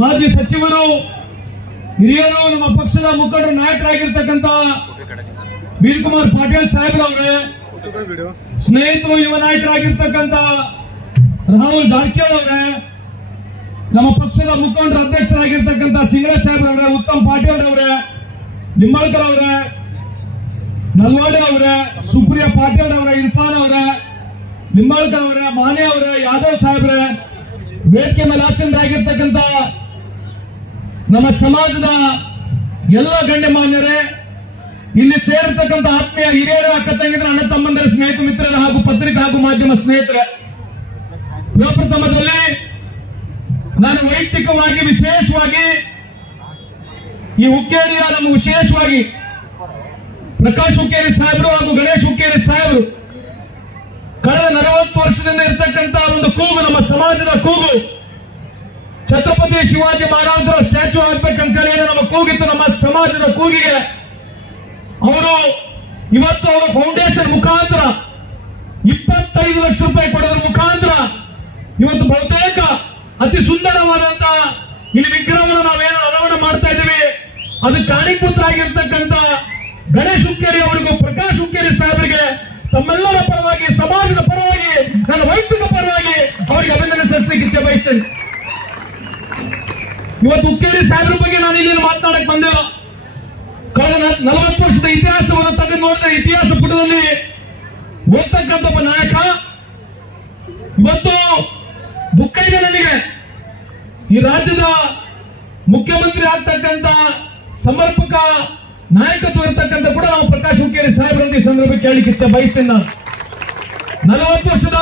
ಮಾಜಿ ಸಚಿವರು, ಹಿರಿಯರು, ನಮ್ಮ ಪಕ್ಷದ ಮುಖಂಡರು, ನಾಯಕರಾಗಿರ್ತಕ್ಕಂಥ ವೀರಕುಮಾರ್ ಪಾಟೀಲ್ ಸಾಹೇಬ್ರವ್ರೆ, ಸ್ನೇಹಿತರು, ಯುವ ನಾಯಕರಾಗಿರ್ತಕ್ಕಂಥ ರಾಹುಲ್ ಜಾರಕಿಹೊಳಿ ಅವರೇ, ನಮ್ಮ ಪಕ್ಷದ ಮುಖಂಡರ ಅಧ್ಯಕ್ಷರಾಗಿರ್ತಕ್ಕಂಥ ಚಿಂಗ್ಳೆ ಸಾಹೇಬ್ರವ್ರೆ, ಉತ್ತಮ್ ಪಾಟೀಲ್ ಅವರೇ, ನಿಂಬಾಳ್ಕರ್ ಅವರೇ, ನಲ್ವಾಡೆ ಅವರೇ, ಸುಪ್ರಿಯಾ ಪಾಟೀಲ್ ಅವರೇ, ಇರ್ಫಾನ್ ಅವರೇ, ನಿಂಬಾಳ್ಕರ್ ಅವರೇ, ಮಾನೆ ಅವರೇ, ಯಾದವ್ ಸಾಹೇಬ್ರೆ, ವೇದಿಕೆ ಮೇಲೆ ಆಸೀನರಾಗಿರ್ತಕ್ಕಂಥ ನಮ್ಮ ಸಮಾಜದ ಎಲ್ಲ ಗಣ್ಯಮಾನ್ಯರೇ, ಇಲ್ಲಿ ಸೇರಿರ್ತಕ್ಕಂಥ ಆತ್ಮೀಯ ಹಿರಿಯರು, ಅಕ್ಕ ತಂಗಿಯರು, ಅಣ್ಣ ತಮ್ಮಂದಿರ, ಸ್ನೇಹಿತ ಮಿತ್ರರು ಹಾಗೂ ಪತ್ರಿಕಾ ಹಾಗೂ ಮಾಧ್ಯಮ ಸ್ನೇಹಿತರೆ, ಪ್ರಪ್ರಥಮದಲ್ಲಿ ನಾನು ವೈಯಕ್ತಿಕವಾಗಿ ವಿಶೇಷವಾಗಿ ಈ ಹುಕ್ಕೇರಿಯ ನಮ್ಮ ವಿಶೇಷವಾಗಿ ಪ್ರಕಾಶ್ ಹುಕ್ಕೇರಿ ಸಾಹೇಬರು ಹಾಗೂ ಗಣೇಶ್ ಹುಕ್ಕೇರಿ ಸಾಹೇಬರು ಕಳೆದ 40 ವರ್ಷದಿಂದ ಇರ್ತಕ್ಕಂಥ ಒಂದು ಕೂಗು, ನಮ್ಮ ಸಮಾಜದ ಕೂಗು, ಛತ್ರಪತಿ ಶಿವಾಜಿ ಮಹಾರಾಜರ ಸ್ಟ್ಯಾಚ್ಯೂ ಆಗ್ಬೇಕಂತ ಹೇಳಿ ನಮ್ಮ ಕೂಗಿತ್ತು. ನಮ್ಮ ಸಮಾಜದ ಕೂಗಿಗೆ ಅವರು ಇವತ್ತು ಅವರ ಫೌಂಡೇಶನ್ ಮುಖಾಂತರ 25 ಲಕ್ಷ ರೂಪಾಯಿ ಕೊಡೋದ್ರ ಮುಖಾಂತರ ಇವತ್ತು ಬಹುತೇಕ ಅತಿ ಸುಂದರವಾದಂತ ಇಲ್ಲಿ ವಿಗ್ರಹವನ್ನು ನಾವೇನು ಅನಾವರಣ ಮಾಡ್ತಾ ಇದ್ದೀವಿ. ಅದಕ್ಕೆ ಕಾರಣೀಭೂತರಾಗಿರ್ತಕ್ಕಂಥ ಗಣೇಶ್ ಹುಕ್ಕೇರಿ ಅವರಿಗೂ ಪ್ರಕಾಶ್ ಹುಕ್ಕೇರಿ ಸಾಹೇಬರಿಗೆ ತಮ್ಮೆಲ್ಲರ ಪರವಾಗಿ, ಸಮಾಜದ ಪರವಾಗಿ, ನನ್ನ ವೈಯಕ್ತಿಕ ಪರವಾಗಿ ಅವರಿಗೆ ಅಭಿನಂದನೆ ಸಲ್ಲಿಸಲಿಕ್ಕೆ ಇಚ್ಛೆ ಬಯಸ್ತೇನೆ. ಇವತ್ತು ಹುಕ್ಕೇರಿ ಸಾಹೇಬ್ರ ಬಗ್ಗೆ ನಾನು ಇಲ್ಲಿ ಮಾತನಾಡಕ್ ಬಂದೆ. ಕಳೆದ 40 ವರ್ಷದ ಇತಿಹಾಸವನ್ನು ತೆಗೆದು ನೋಡಿದ ಇತಿಹಾಸ ಪುಟದಲ್ಲಿ ಓದ್ತಕ್ಕಂಥ ಒಬ್ಬ ನಾಯಕ ಇವತ್ತು ದುಃಖ ಇದೆ ನನಗೆ. ಈ ರಾಜ್ಯದ ಮುಖ್ಯಮಂತ್ರಿ ಆಗ್ತಕ್ಕಂಥ ಸಮರ್ಪಕ ನಾಯಕತ್ವ ಇರ್ತಕ್ಕಂಥ ಕೂಡ ನಾವು ಪ್ರಕಾಶ್ ಹುಕ್ಕೇರಿ ಸಾಹೇಬ್ರಂತ ಈ ಸಂದರ್ಭಕ್ಕೆ ಕೇಳಲಿಕ್ಕೆ ಇಚ್ಛೆ ಬಯಸ್ತೇನೆ. ನಾನು 40 ವರ್ಷದ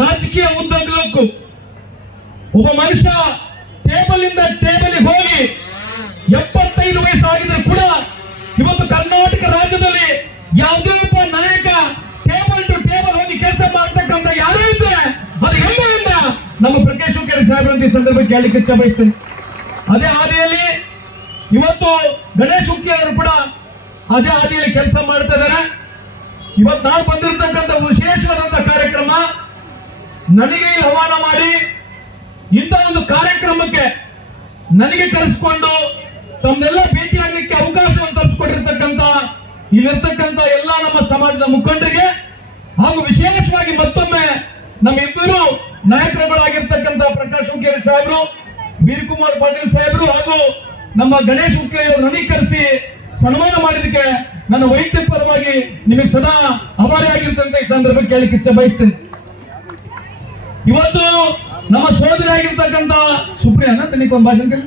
ರಾಜಕೀಯ ಉದ್ದಗಲಕ್ಕೂ ಒಬ್ಬ ಮನುಷ್ಯ ಟೇಬಲ್ ಇಂದ ಟೇಬಲ್ ಹೋಗಿ 75 ವಯಸ್ಸಾಗಿದ್ರು ಕೂಡ ಇವತ್ತು ಕರ್ನಾಟಕ ರಾಜ್ಯದಲ್ಲಿ ಯಾವುದೇ ಒಬ್ಬ ನಾಯಕ ಟೇಬಲ್ ಟು ಟೇಬಲ್ ಹೋಗಿ ಕೆಲಸ ಮಾಡ್ತಕ್ಕಂಥ ಯಾರೇ ಇದ್ರೆ ಅದು ಹೆಮ್ಮೆಯಿಂದ ನಮ್ಮ ಪ್ರಕಾಶ್ ಹುಕ್ಕೇರಿ ಸಾಹೇಬ್ರಂತ ಈ ಸಂದರ್ಭಕ್ಕೆ ಕೇಳಲಿಕ್ಕೆ ಇಚ್ಛೆ ಬಯಸ್ತೇನೆ. ಅದೇ ಹಾದಿಯಲ್ಲಿ ಇವತ್ತು ಗಣೇಶ್ ಹುಕ್ಕೇರಿ ಅವರು ಕೂಡ ಅದೇ ಹಾದಿಯಲ್ಲಿ ಕೆಲಸ ಮಾಡ್ತಾ ಇದ್ದಾರೆ. ಇವತ್ತು ನಾನು ಬಂದಿರತಕ್ಕಂಥ ವಿಶೇಷವಾದಂತ ಕಾರ್ಯಕ್ರಮ, ನನಗೆ ಇಲ್ಲಿ ಆಹ್ವಾನ ಮಾಡಿ ಇಂಥ ಒಂದು ಕಾರ್ಯಕ್ರಮಕ್ಕೆ ನನಗೆ ಕರೆಸಿಕೊಂಡು ತಮ್ಮೆಲ್ಲ ಭೇಟಿಯಾಗಲಿಕ್ಕೆ ಅವಕಾಶವನ್ನು ತಪ್ಪಿಸಿಕೊಟ್ಟಿರ್ತಕ್ಕಂಥ ಇಲ್ಲಿರ್ತಕ್ಕಂಥ ಎಲ್ಲ ನಮ್ಮ ಸಮಾಜದ ಮುಖಂಡರಿಗೆ ಹಾಗೂ ವಿಶೇಷವಾಗಿ ಮತ್ತೊಮ್ಮೆ ನಮ್ಮ ಇಬ್ಬರು ನಾಯಕರುಗಳಾಗಿರ್ತಕ್ಕಂಥ ಪ್ರಕಾಶ್ ಹುಕ್ಕೇರಿ ಸಾಹೇಬರು, ವೀರಕುಮಾರ್ ಪಾಟೀಲ್ ಸಾಹೇಬರು ಹಾಗೂ ನಮ್ಮ ಗಣೇಶ್ ಹುಕ್ಕೇರಿ ಅವರು ನನಗೆ ಕರೆಸಿ ಸನ್ಮಾನ ಮಾಡಿದಕ್ಕೆ ನನ್ನ ವೈಯಕ್ತಿಕ ಪರವಾಗಿ ನಿಮಗೆ ಸದಾ ಆಭಾರಿಯಾಗಿರ್ತಂತ ಈ ಸಂದರ್ಭಕ್ಕೆ ಕೇಳಲಿಕ್ಕೆ ಇಚ್ಛೆ ಬಯಸ್ತೇನೆ. ಇವತ್ತು ನಮ್ಮ ಸೋದರಿ ಆಗಿರ್ತಕ್ಕಂಥ ಸುಪ್ರಿಯಾ ಒಂದು ಭಾಷಣ ಕೇಳಿ,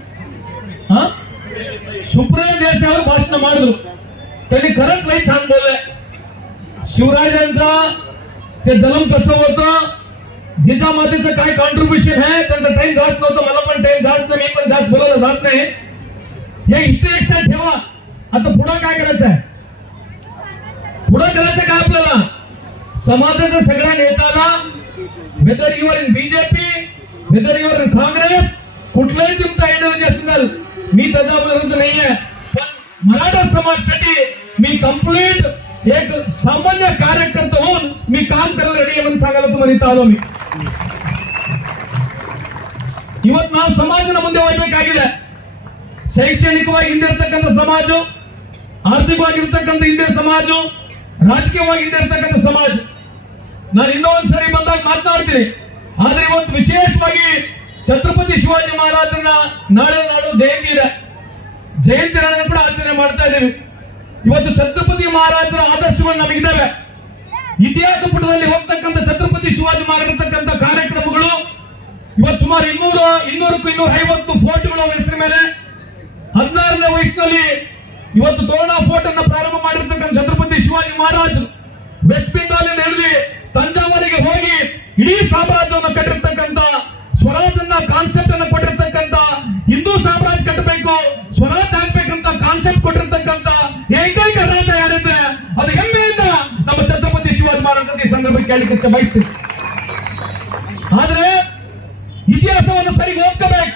सुप्रिया देसाई भाषण ಮಾಡಿದ್ರು. त्यांनी खरंच लई छान बोलले. शिवराजांचा ते जन्म कसं होतं, जिजामातेचं काय कॉन्ट्रीब्युशन आहे, त्यांचा टाइम जास्त नव्हतं, मला पण टाइम जास्त नाही, मी पण जास्त बोलायला जात नाही. हे हिस्ट्री एक्सेप्ट ठेवा. आता पुढे काय करायचं आहे, पुढे करायचं काय आपल्याला, समाजाच्या सगळ्या नेत्याला, whether you are in BJP, whether you are in Congress, कुठलाही तुमचा आयडियोलॉजी असेल, मी त्याच्या विरुद्ध नाहीये, पण मराठा समाजासाठी मी कंप्लीट एक सामान्य कार्यकर्ता होऊन मी काम करायला रेडी आहे म्हणून सांगायला तुम्हाला इथं आलो मी. ಇವತ್ತು ನಾವು ಸಮಾಜನ ಮುಂದೆ ಹೋಗಬೇಕಾಗಿದೆ. ಶೈಕ್ಷಣಿಕವಾಗಿ ಹಿಂದೆ ಇರ್ತಕ್ಕಂಥ ಸಮಾಜ, ಆರ್ಥಿಕವಾಗಿ ಇರ್ತಕ್ಕಂಥ ಹಿಂದೆ ಸಮಾಜ, ರಾಜಕೀಯವಾಗಿ ಹಿಂದೆ ಇರ್ತಕ್ಕಂಥ ಸಮಾಜ. ನಾನು ಇನ್ನೊಂದ್ಸರಿ ಬಂದಾಗ ಮಾತನಾಡ್ತೀನಿ. ಆದ್ರೆ ಇವತ್ತು ವಿಶೇಷವಾಗಿ ಛತ್ರಪತಿ ಶಿವಾಜಿ ಮಹಾರಾಜರನ್ನ ನಾಳೆ ಜಯಂತಿ ಇದೆ, ಜಯಂತಿ ಕೂಡ ಆಚರಣೆ ಮಾಡ್ತಾ ಇದ್ದೀವಿ. ಇವತ್ತು ಛತ್ರಪತಿ ಮಹಾರಾಜರ ಆದರ್ಶಗಳು ನಮಗಿದ್ದಾವೆ. ಇತಿಹಾಸ ಪುಟದಲ್ಲಿ ಹೋಗ್ತಕ್ಕಂಥ ಛತ್ರಪತಿ ಶಿವಾಜಿ ಮಾಡಿರ್ತಕ್ಕಂಥ ಕಾರ್ಯಕ್ರಮಗಳು ಇವತ್ತು ಸುಮಾರು 200ಕ್ಕೂ 250 ಫೋರ್ಟ್ಗಳ ಹೆಸರ ಮೇಲೆ 16ನೇ ವಯಸ್ಸಿನಲ್ಲಿ ಇವತ್ತು ತೋರಣ ಫೋರ್ಟ್ ಅನ್ನು ಪ್ರಾರಂಭ ಮಾಡಿರ್ತಕ್ಕಂಥ ಛತ್ರಪತಿ ಶಿವಾಜಿ ಮಹಾರಾಜರು ವೆಸ್ಟ್ ಬೆಂಗಾಲ್ ಹಿಡಿದು ತಂಜಾವೂರಿಗೆ ಹೋಗಿ ಇಡೀ ಸಾಮ್ರಾಜ್ಯವನ್ನು ಕಟ್ಟಿರ್ತಕ್ಕಂಥ, ಸ್ವರಾಜನ್ನ ಕಾನ್ಸೆಪ್ಟ್ ಅನ್ನು ಕೊಟ್ಟಿರ್ತಕ್ಕಂಥ, ಹಿಂದೂ ಸಾಮ್ರಾಜ್ಯ ಕಟ್ಟಬೇಕು, ಸ್ವರಾಜ್ ಆಗ್ಬೇಕಂತ ಕಾನ್ಸೆಪ್ಟ್ ಕೊಟ್ಟಿರ್ತಕ್ಕಂಥ ಏಕೈಕ ರಾಜ ಯಾರಿದ್ರೆ ಅದು ಹೆಮ್ಮೆಯಿಂದ ನಮ್ಮ ಛತ್ರಪತಿ ಶಿವಾಜಿ ಮಹಾರಾಜ ಈ ಸಂದರ್ಭಕ್ಕೆ ಕೇಳಲಿಕ್ಕೆ ಬಯಸ್ತೀನಿ. ಆದ್ರೆ ಇತಿಹಾಸವನ್ನು ಸರಿ ಓದ್ಕೋಬೇಕು.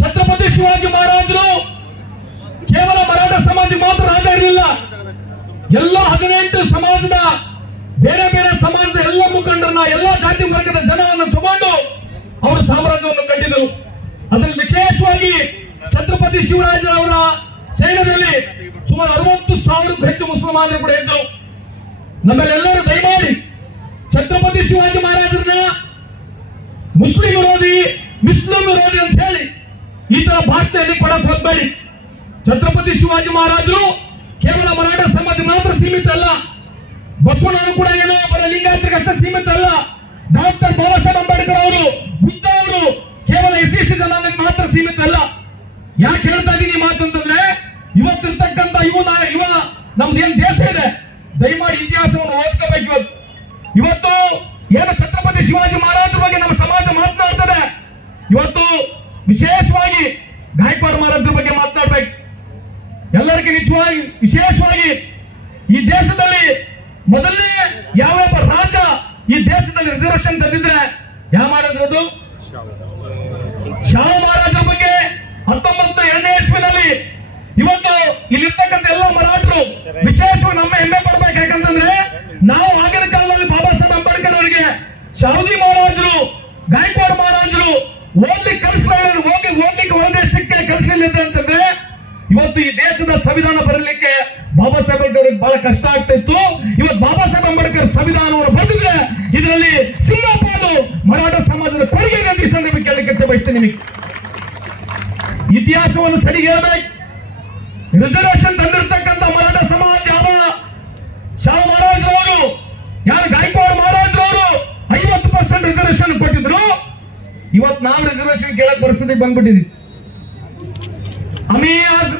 ಛತ್ರಪತಿ ಶಿವಾಜಿ ಮಹಾರಾಜರು ಕೇವಲ ಮರಾಠ ಸಮಾಜ ಮಾತ್ರ ರಾಜ ಇರಲಿಲ್ಲ, ಎಲ್ಲ 18 ಸಮಾಜದ ಬೇರೆ ಬೇರೆ ಸಮಾಜದ ಎಲ್ಲ ಮುಖಂಡರನ್ನ, ಎಲ್ಲ ಜಾತಿ ವರ್ಗದ ಜನವನ್ನು ತಗೊಂಡು ಅವರು ಸಾಮ್ರಾಜ್ಯವನ್ನು ಕಟ್ಟಿದರು. ಅದರಲ್ಲಿ ವಿಶೇಷವಾಗಿ ಛತ್ರಪತಿ ಶಿವರಾಜರವರ ಸೈನ್ಯದಲ್ಲಿ ಸುಮಾರು 60,000ಕ್ಕೂ ಹೆಚ್ಚು ಮುಸಲ್ಮಾನರು ಕೂಡ ಇದ್ದರು. ನಮ್ಮಲ್ಲೆಲ್ಲರೂ ದಯಮಾಡಿ ಛತ್ರಪತಿ ಶಿವಾಜಿ ಮಹಾರಾಜರನ್ನ ಮುಸ್ಲಿಂ ವಿರೋಧಿ ಅಂತ ಹೇಳಿ ಈ ತರ ಭಾಷಣೆಯಲ್ಲಿ ಕೊಡಕ್ ಹೋಗ್ಬೇಡಿ. ಛತ್ರಪತಿ ಶಿವಾಜಿ ಮಹಾರಾಜರು ಕೇವಲ ಮರಾಠ ಸಮಾಜ ಮಾತ್ರ ಸೀಮಿತ ಅಲ್ಲ. ಬಸವಣ್ಣವರು ಕೂಡ ಏನೋ ಬರ ಲಿಂಗಾಯತರಿಗಷ್ಟೇ ಸೀಮಿತ ಅಲ್ಲ. ಡಾಕ್ಟರ್ ಬಾಬಾ ಸಾಹೇಬ್ ಅಂಬೇಡ್ಕರ್ ಅವರು, ಬುದ್ಧ ಅವರು ಕೇವಲ ಎಸ್.ಸಿ. ಜನಾಂಗಕ್ಕೆ ಮಾತ್ರ ಸೀಮಿತ ಅಲ್ಲ. ಯಾಕೆ ಹೇಳ್ತಾ ಇದೀನಿ ಈ ಮಾತು ಅಂತಂದ್ರೆ, ಇವತ್ತಿರ್ತಕ್ಕಂಥ ಯುವ ನಮ್ದು ಏನ್ ದೇಶ ಇದೆ, ದಯಮಾಡಿ ಇತಿಹಾಸವನ್ನು ಓದ್ಕೋಬೇಕು. ಇವತ್ತು ಏನು ಛತ್ರಪತಿ ಶಿವಾಜಿ ಮಹಾರಾಜರ ಬಗ್ಗೆ ನಮ್ಮ ಸಮಾಜ ಮಾತನಾಡ್ತದೆ. ಇವತ್ತು ವಿಶೇಷವಾಗಿ ಗಾಯಕ್ವಾಡ್ ಮಹಾರಾಜರ ಬಗ್ಗೆ ಮಾತನಾಡ್ಬೇಕು. ಎಲ್ಲರಿಗೂ ನಿಜವಾಗಿ ವಿಶೇಷವಾಗಿ ಈ ದೇಶದಲ್ಲಿ ಮೊದಲನೇ ಯಾವ ರಾಜ ಈ ದೇಶದಲ್ಲಿ ರಿಸರ್ವೇಶನ್ ತಂದಿದ್ರೆ ಯಾವ ಮಹಾರಾಜರದು? ಶಾಹು ಮಹಾರಾಜರ ಬಗ್ಗೆ 1902ನೇ ಇಸ್ವಿನಲ್ಲಿ ಇವತ್ತು ಇಲ್ಲಿರ್ತಕ್ಕಂಥ ಎಲ್ಲ ಮರಾಠರು ವಿಶೇಷವಾಗಿ ನಮ್ಮ ಹೆಮ್ಮೆ ಪಡ್ಬೇಕು. ಯಾಕಂತಂದ್ರೆ ನಾವು ಆಗಿನ ಕಾಲದಲ್ಲಿ ಬಾಬಾ ಸಾಹೇಬ್ ಅಂಬೇಡ್ಕರ್ ಅವರಿಗೆ ಶಾಹುಜಿ ಮಹಾರಾಜರು, ಗಾಯಕ್ವಾಡ್ ಮಹಾರಾಜರು ಓದ್ಲಿಕ್ಕೆ ಓದ್ಲಿಕ್ಕೆ ಹೊರದೇಶಕ್ಕೆ ಕಲಿಸಲಿಲ್ಲ ಅಂತಂದ್ರೆ ಇವತ್ತು ಈ ದೇಶದ ಸಂವಿಧಾನ ಬರಲಿಕ್ಕೆ ಬಾಬಾ ಸಾಹೇಬ್ ಅಂಬೇಡ್ಕರ್ ಬಹಳ ಕಷ್ಟ ಆಗ್ತಾ ಇತ್ತು. ಇವತ್ತು ಬಾಬಾ ಸಾಹೇಬ್ ಅಂಬೇಡ್ಕರ್ ಸಂವಿಧಾನವನ್ನು ಬರೆದಿದ್ರೆ ಇದರಲ್ಲಿ ಸಿಂಗಪಾಲು ಮರಾಠ ಸಮಾಜದ ಕೊಡುಗೆ ಅಂತ ಈ ಸಂದರ್ಭಕ್ಕೆ ಕೇಳಲಿಕ್ಕೆ ಬಯಸ್ತೇನೆ. ನಿಮಗೆ ಇತಿಹಾಸವನ್ನು ಸರಿ ಹೇಳ್ಬೇಕು. ರಿಸರ್ವೇಶನ್ ತಂದಿರತಕ್ಕಂಥ ಮರಾಠ ಸಮಾಜ ಯಾವ ಶಾಹು ಮಹಾರಾಜರವರು, ಯಾರು ಗಾಯಕ್ವಾಡ್ ಮಹಾರಾಜರವರು 50% ರಿಸರ್ವೇಶನ್ ಕೊಟ್ಟಿದ್ರು. ಇವತ್ತು ನಾವು ರಿಸರ್ವೇಶನ್ ಕೇಳಕ್ ಪರಿಸ್ಥಿತಿಗೆ ಬಂದ್ಬಿಟ್ಟಿದ್ವಿ. ಹಮಿ ಆಜ್